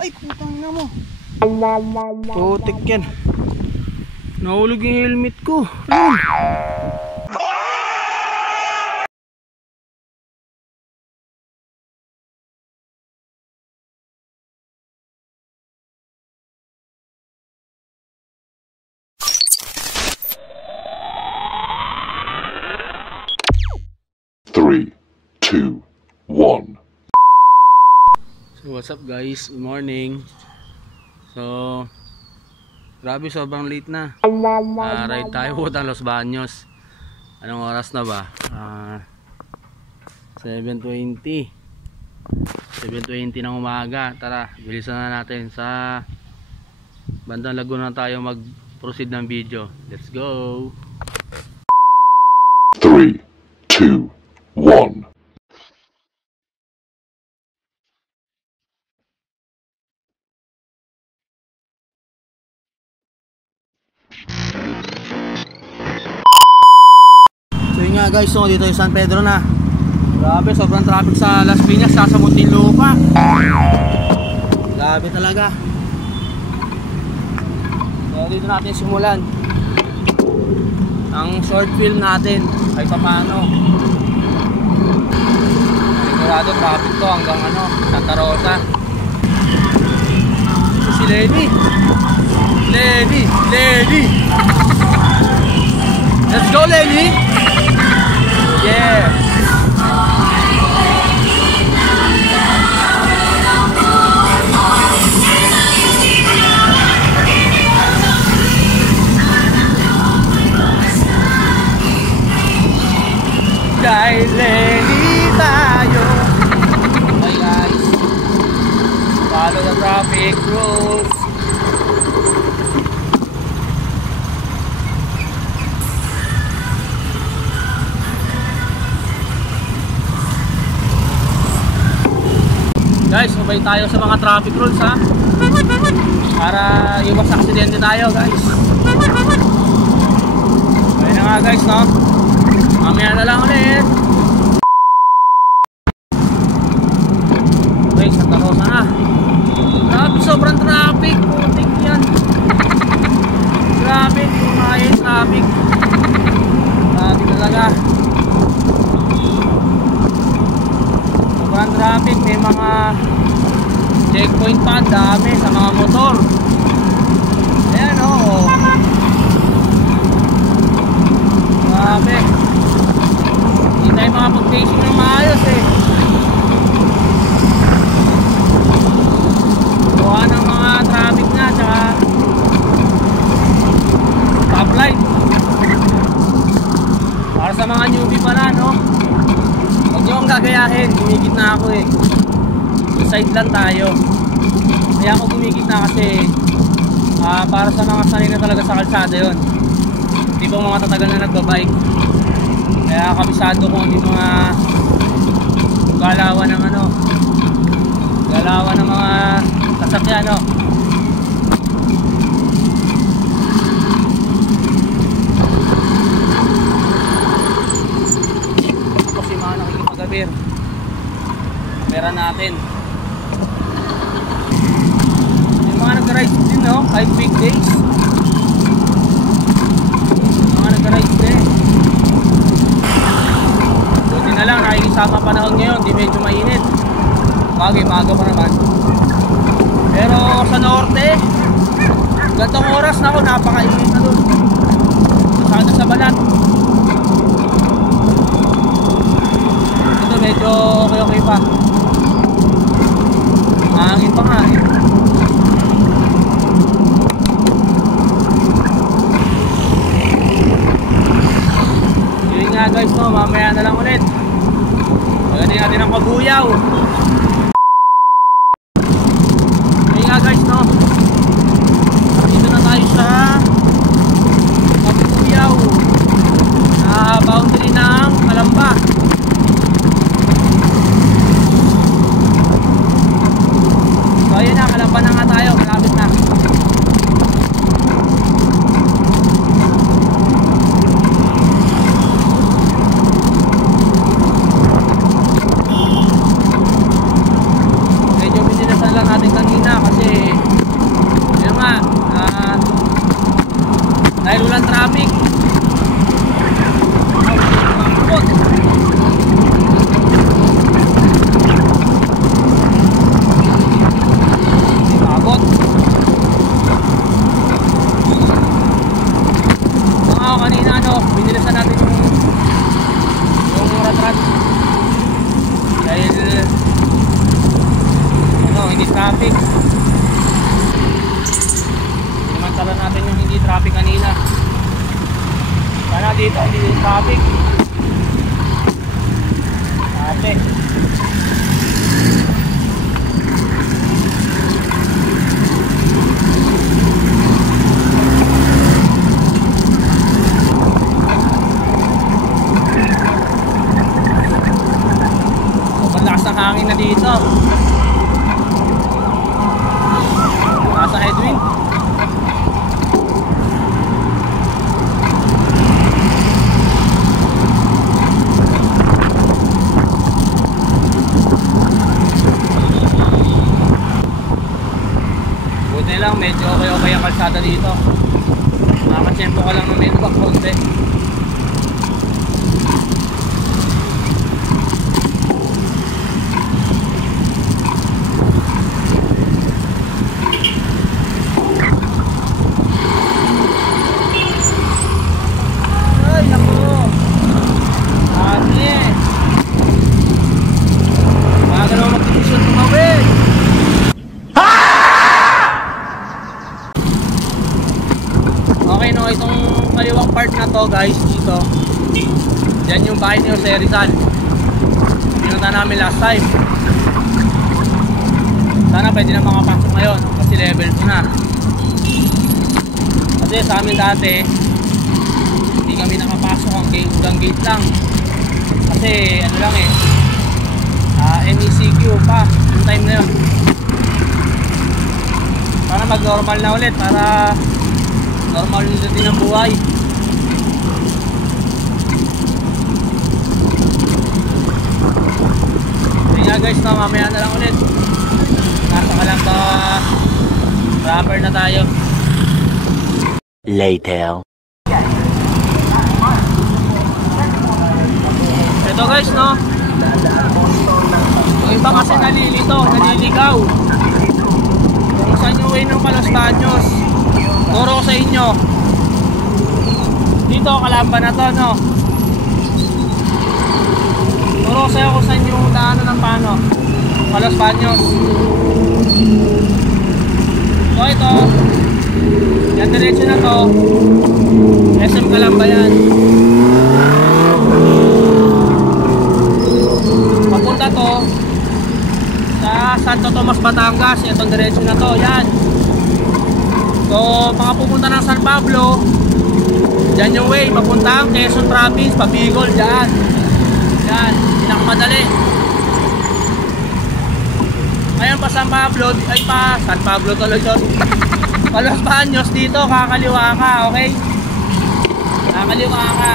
Ay, putang na mo. Putik yan. Nahulog yung helmet ko. Ayun. Three, two, one. So what's up guys, good morning. So grabe, sobrang late na. Ride tayo putang Los Baños. Anong oras na ba? 7:20 ng umaga. Tara, bilisan na natin. Sa bandang Laguna tayo mag-proceed ng video. Let's go. 3, 2, 1. So yun nga guys, so dito yung San Pedro na. Grabe, sobrang traffic sa Las Piñas, sa Muntinlupa. Grabe talaga. So dito natin simulan ang short film natin kahit pa paano. Sigurado traffic to hanggang Santa Rosa. Ito si Lenny. Let's go Lenny. Yeah. Kay Lenny tayo. Okay guys, follow the traffic rules. Guys, sabay tayo sa mga traffic rules ha, para iwas aksidente tayo guys. Ayun na nga guys, no? Mamaya na lang ulit. Okay, Santa Rosa na. Grabe, sobrang traffic. Putik yan. Grabe, kumain traffic. Grabe talaga. Sobrang traffic. May mga checkpoint pa, dami sa mga motor. Ayan o. Grabe. Hindi tayo makapag-facing ng maayos eh. Gawa ng mga traffic na tsaka stoplight. Para sa mga newbie pala, no? Huwag nyo akong gagayahin. Gumigit na ako eh. Side lang tayo. Kaya ako gumigit na kasi para sa mga sanay na talaga sa kalsada yun. Hindi po mga tatagal na nagbabike. Kaya kabisado ko yung mga galawan ng galawan ng mga sasakyan, no? Kasi mga nakikipagabir pera natin. Yung mga nag-ride din, no? Kahit weekdays, mga nag-ride din. Buti na lang nakikisama panahon ngayon, di medyo mainit. Bagay, maaga pa naman. Pero sa norte, gantong oras na ako, napakainit na doon. Masyado sa balat. Ito medyo okay pa. Mahangin pa nga eh. Yun nga guys, no, mamaya na lang ulit. Pagdating natin ang Kabuyaw. Yun nga guys, no, dito na tayo sa Kabuyaw, na boundary ng Calamba. So ayun na, Calamba na nga tayo, malapit na. traffic. Sinamantala natin yung hindi traffic kanina. Sana dito hindi yung traffic. Ate. Sobrang lakas ng hangin na dito. Nasa Edwin. Buti lang, medyo okay ang kalsada dito. Makakatsyempo ka lang ng medyo bak konti. Ay, naku! Ate! Bagal mo mag-desisyon tumawid! Okay, no, itong kaliwang part na to guys, dito yan yung bahay ni Jose Rizal. Pinunta namin last time. Sana pwede na makapasok ngayon kasi level 2 na. Kasi sa amin dati hindi kami nakapasok hanggang gate lang. Kasi ano lang eh, MECQ pa yung time na yun. Para mag normal na ulit, para normal din ang buhay. Hindi nga guys, no, mamaya na lang ulit. Nasa ka lang ba rapper na tayo. Later. Ito guys, no, yung iba kasi nalilito, naliligaw kung saan yung way ng Palos Baños. Turo ko sa inyo. Dito, Kalamba na to, no? Turo ko sa'yo kung saan yung daanan ng paano Palos Baños. So ito, yan diretso na to, SM Kalamba yan. Papunta to sa Santo Tomas, Batangas. Itong diretso na to, yan. So, mga pupunta ng San Pablo, dyan yung way, papunta ang Quezon Province, Pabigol, dyan. Yan, pinakamadali. Ngayon pa San Pablo, ay pa, San Pablo tuloy doon. Palos Baños dito, kakaliwa ka, okay? Kakaliwa ka.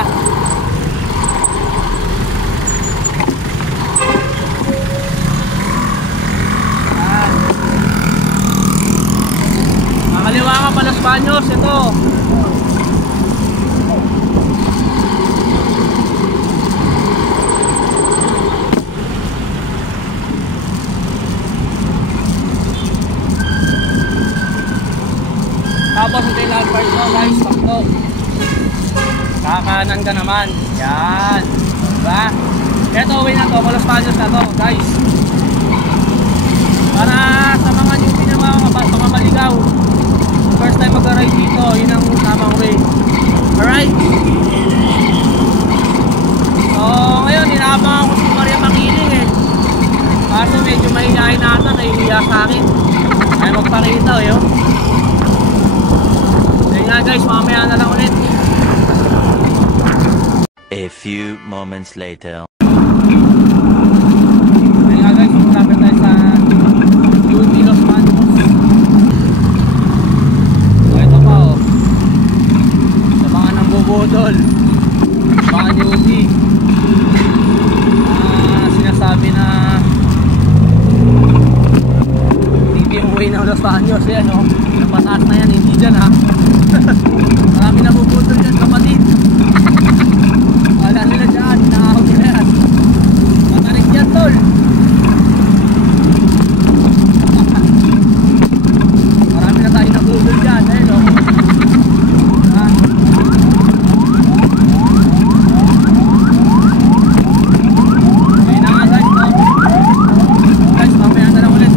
Kakaliwa ka, Palos Baños, ito. Tapos ito yung last part mo guys, pakto. Kakanan ka naman. Yan. Diba? Ito, way na to, Palos Baños na to guys. Para sa mga newbie na mga maligaw, first time mag-ride dito, yun ang tamang way. Alright? So, ngayon, inaabangan ko si Maria Makiling eh. Kaso medyo mahihayin nata, nahihiya sa akin. Ay magpakita eh, oh. So yun nga guys, mamaya na lang ulit. A few moments later. So yun nga guys, malapit tayo sa UP Los Baños. So ito pa oh, sa mga nambubudol, mga newbie, sinasabi na hindi yung way ng Los Baños. Yan o, napataas na yan, hindi dyan ha. Marami nambubudol dyan kapatid. Wala nila dyan, nakahog nila yan. Matarik yan tol. Marami na tayo nabudol dyan, ayun o. Ayun na nga guys, no? Guys, mamaya na lang ulit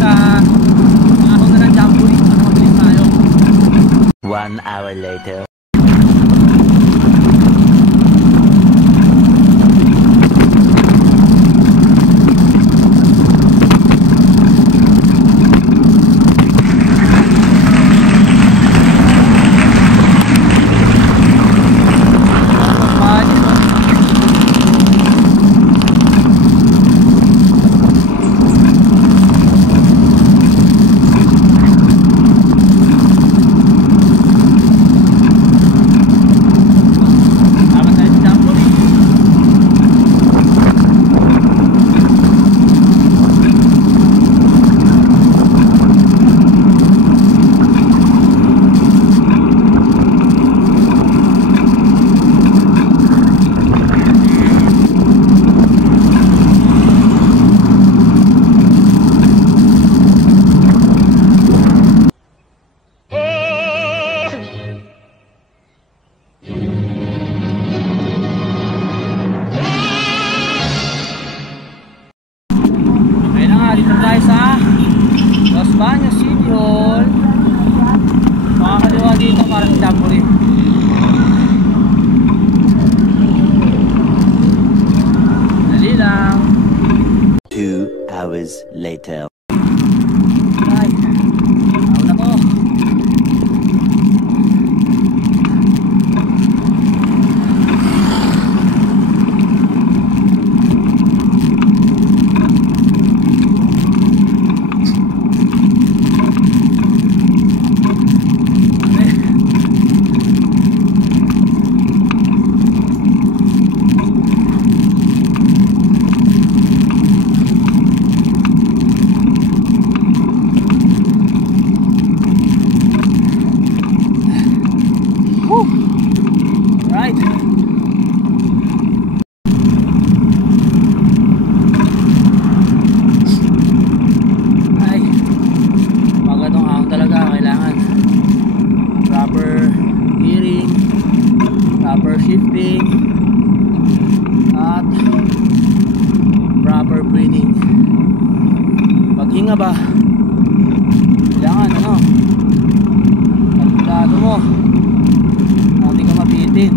1 hour later. Dito tayo sa Los Baños City Hall. Makakaliwa dito para sa Jamboree. Dali lang. 2 hours later. Ay, ako na to. Right. Ay, magandang hangin talaga. Kailangan proper gearing, proper shifting, at proper breathing. Paghinga ba, kailangan kalkulado mo, hindi ka mabitin.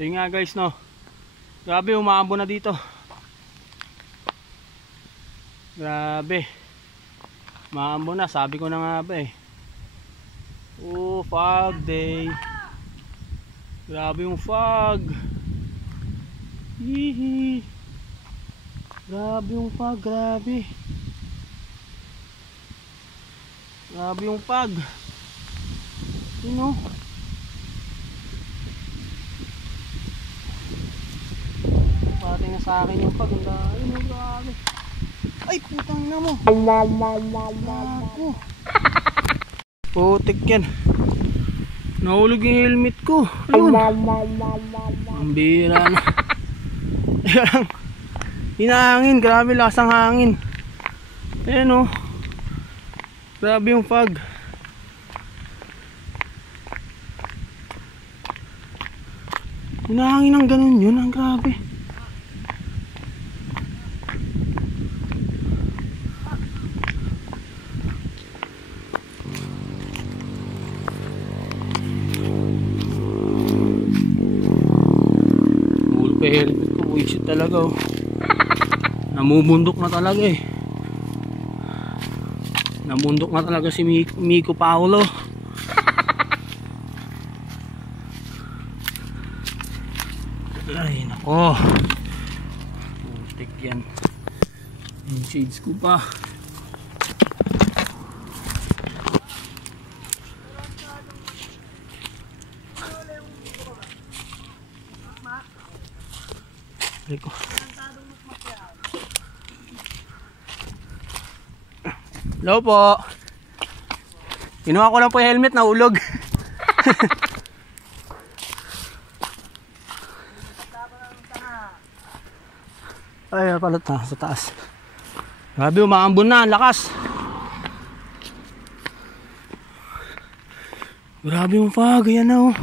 So yun nga guys, no, grabe, umaambo na dito. Grabe, maambo na, sabi ko na nga ba eh. Oh, fog day. Grabe yung fog. Hihi. Grabe yung fog, grabe. Grabe yung fog. You know, parating na sa akin yung fog. Ayun, grabe. Ay, putang na mo. Ako. Putik yan. Nahulog yung helmet ko. Ayun. Ang bira na. Hinahangin. Grabe, lasang hangin. Ayan o. Grabe yung fog. Hinahangin ng ganun yun, ang grabe. Ulo pa helmet ko, buisit talaga oh. Namumundok na talaga eh. Namundok na talaga si Miko Paolo. Ay nako, putik yan. Yung shades ko pa. Ay ko. Hello po. Kinuha ko lang po yung helmet, nahulog. Ay, palat na sa taas. Grabe, umaambon na, ang lakas. Grabe yung fog, ayan na oh.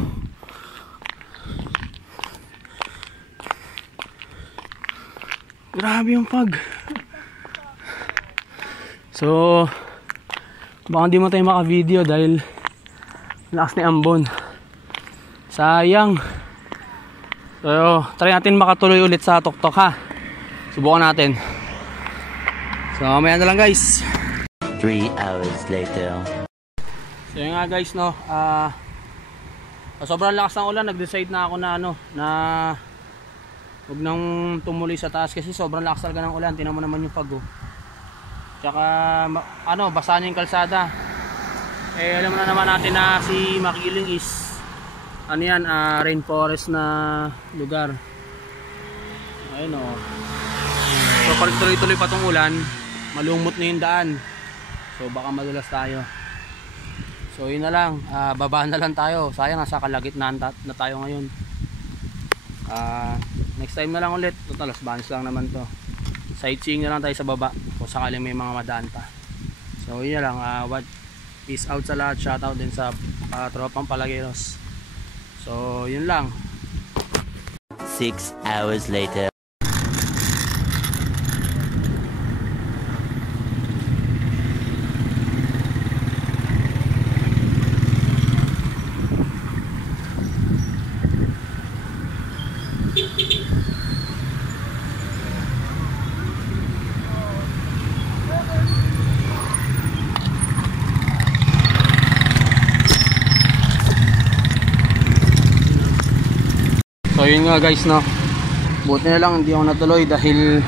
Grabe yung fog. So, baka hindi mo tayo maka-video dahil lakas ni ambon. Sayang. So, try natin makatuloy ulit sa tuktok ha. Subukan natin. So, mamaya na lang guys. 3 hours later. So, yun nga guys, no. Sobrang lakas ng ulan, nag-decide na ako na huwag nang tumuloy sa taas kasi sobrang lakas talaga ng ulan. Tingnan mo naman yung fog oh. Tsaka basa na yung kalsada. Eh alam na naman natin na si Makiling is rainforest na lugar. Ayun oh. So pag tuloy-tuloy pa tong ulan, malumot na yung daan. So baka madulas tayo. So yun na lang, baba na lang tayo. Sayang nasa kalagitnaan na tayo ngayon. Next time na lang ulit. Total, Banis lang naman to. Sightseeing na lang tayo sa baba kung sakaling may mga madaan pa. So yun na lang, peace out sa lahat. Shoutout din sa tropang Palagueros. So yun lang. 6 hours later. So yun nga guys, no. Buti na lang hindi ako natuloy dahil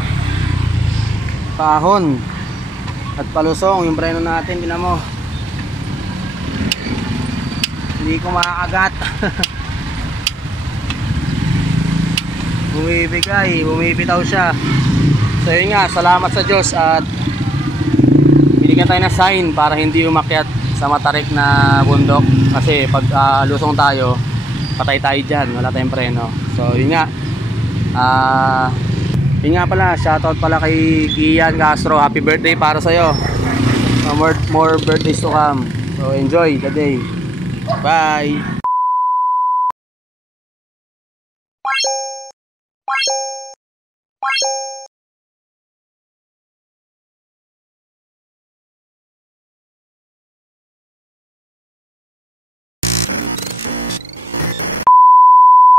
kahon at palusong yung preno natin. Tingnan mo, hindi ko makakagat. Bumibitaw siya. So yun nga, salamat sa Diyos at binigyan tayo ng sign para hindi umakyat sa matarik na bundok. Kasi pag lusong tayo, patay tayo dyan, wala tayong preno. So yun nga, yun nga pala, shoutout pala kay Ian Castro. Happy birthday para sa'yo. More birthdays to come. So enjoy the day. Bye.